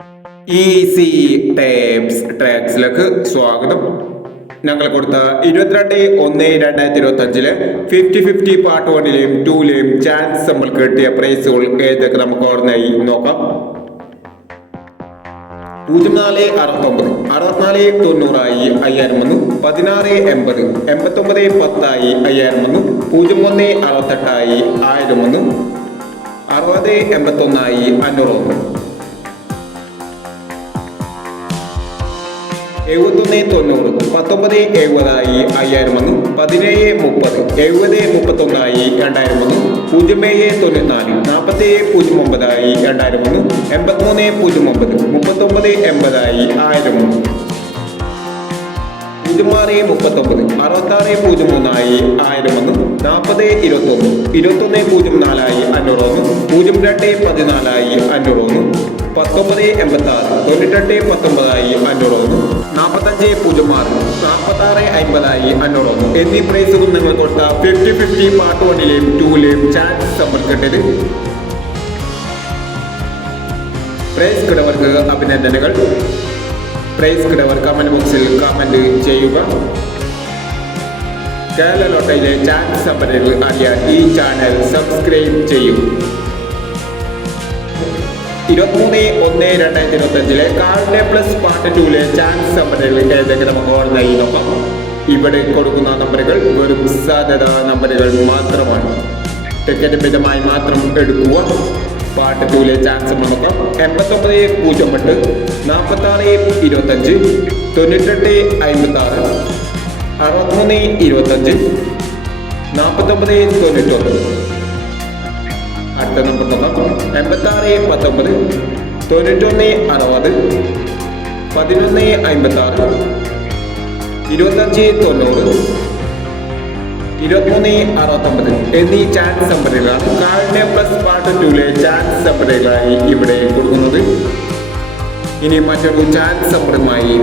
Easy tapes ട്രാക്സിലേക്ക് സ്വാഗതം. ഞങ്ങൾ കൊടുത്ത 22/1/2025 50-50 പാർട്ട് 1ലെയും 2ലെയും ചാൻസ് നമ്മൾ കിട്ടിയ പ്രൈസുകൾ ഏതൊക്കെ നമുക്ക് ഓർമ്മയായി നോക്കാം. 0469 6490 5000 വന്നു. 1680 8910 5000 വന്നു. 0168 1000 വന്നു. 6081 500 വന്നു. 7190 1970 5000 വന്നു. 1730 7031 2000 വന്നു. 0794 4709 2000 വന്നു. 8309 3980 1000 വന്നു. 0639 6603 1000 വന്നു. 4021 2104 500 വന്നു. 0214 500 വന്നു. 1986 9819 500 വന്നു. 4506 4650 500 വന്നു. എന്നീ പ്രൈസുകൾ നിങ്ങൾ കൊടുത്ത 50-50 പാർട്ട് 1ലെയും 2ലെയും ചാൻസ് സമ്പർക്കട്ടത്. പ്രൈസ് കിടവർക്ക് അഭിനന്ദനങ്ങൾ. പ്രൈസ് കിടവർ കമന്റ് ബോക്സിൽ കമന്റ് ചെയ്യുക. കേരള ലോട്ടറിയിലെ ചാൻസ് സമ്പന്നകൾ അറിയാൻ ഈ ചാനൽ സബ്സ്ക്രൈബ് ചെയ്യും. 23/1/2025 കാർഡ് പ്ലസ് പാർട്ട് 2ലെ ചാൻസ് സമ്പന്നകൾ ഏതൊക്കെ നമുക്ക് ഓർമ്മയായി നോക്കാം. ഇവിടെ കൊടുക്കുന്ന നമ്പറുകൾ വെറും സാധ്യതാ നമ്പറുകൾ മാത്രമാണ്. ടിക്കറ്റ് മിതമായി മാത്രം എടുക്കുക. പാർട്ട് 2ലെ ചാൻസ് നോക്കാം. 8908 4625 9856 6325 4991. അടുത്ത നമ്പർ നോക്കാം. 8619 9160 1156 2590 2369 എന്നീ ചാൻസ് നമ്പറുകളാണ് കാർഡ് പ്ലസ് പാർട്ട് 2ലെ ചാൻസ് നമ്പറുകളായി ഇവിടെ കൊടുക്കുന്നത്. ഇനി മറ്റൊരു ചാൻസ് നമ്പറുമായി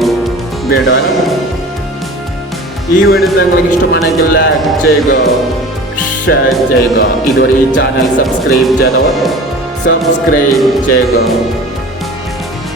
വീണ്ടും ഈ വീഡിയോ നിങ്ങൾക്ക് ഇഷ്ടമാണെങ്കിൽ ലൈക്ക് ചെയ്യുക, ഷെയർ ചെയ്യുക. ഇതുവരെ ഈ ചാനൽ സബ്സ്ക്രൈബ് ചെയ്തവർ സബ്സ്ക്രൈബ് ചെയ്യുക.